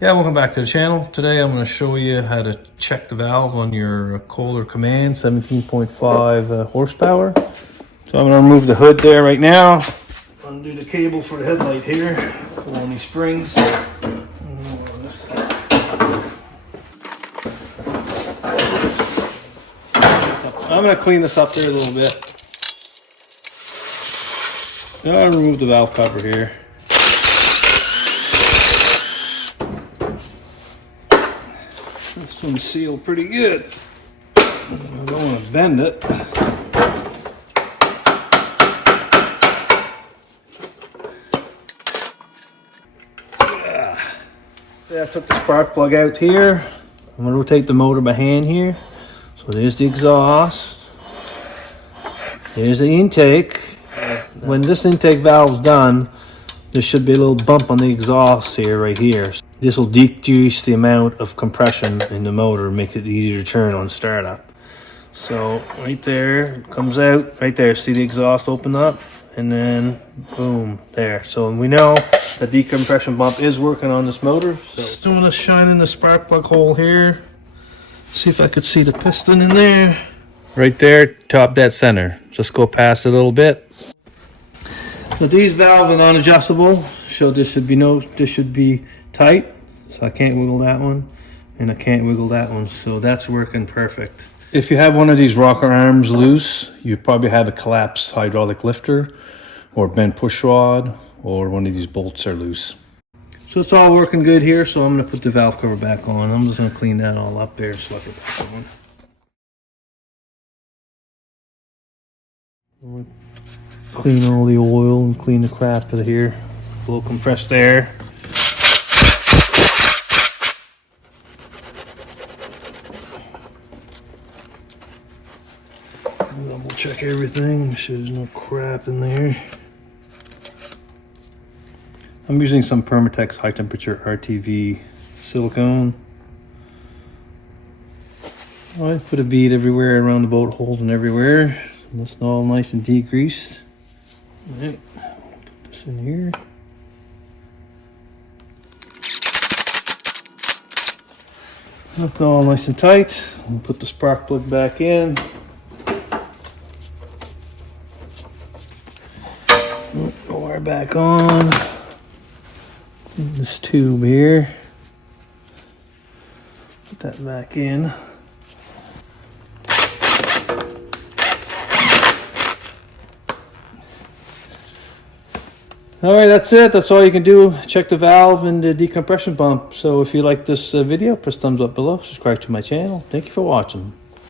Yeah, welcome back to the channel. Today I'm going to show you how to check the valve on your Kohler Command 17.5 horsepower. So I'm going to remove the hood there right now. Undo the cable for the headlight here. Pull on these springs. I'm going to clean this up there a little bit. Now I'll remove the valve cover here. This one's sealed pretty good. I don't want to bend it. So I took the spark plug out here. I'm going to rotate the motor by hand here. So there's the exhaust. There's the intake. When this intake valve's done, there should be a little bump on the exhaust here, right here. This will decrease the amount of compression in the motor, make it easier to turn on startup. So right there, it comes out, right there, see the exhaust open up, and then boom, there. So we know the decompression bump is working on this motor. So just doing a shine in the spark plug hole here. See if I could see the piston in there. Right there, top dead center. Just go past it a little bit. So these valves are non-adjustable. So this should be tight. So I can't wiggle that one, and I can't wiggle that one. So that's working perfect. If you have one of these rocker arms loose, you probably have a collapsed hydraulic lifter or bent push rod, or one of these bolts are loose. So it's all working good here. So I'm going to put the valve cover back on. I'm just going to clean that all up there so I can put it on. Clean all the oil and clean the crap out of here. Blow compressed air. Double check everything, make sure there's no crap in there. I'm using some Permatex high temperature RTV silicone. I put a bead everywhere around the bolt holes and everywhere. That's all nice and degreased. Alright, put this in here. That's all nice and tight. We'll put the spark plug back in. Wire back on. This tube here. Put that back in. Alright, that's it. That's all you can do. Check the valve and the decompression pump. So if you like this video, press thumbs up below. Subscribe to my channel. Thank you for watching.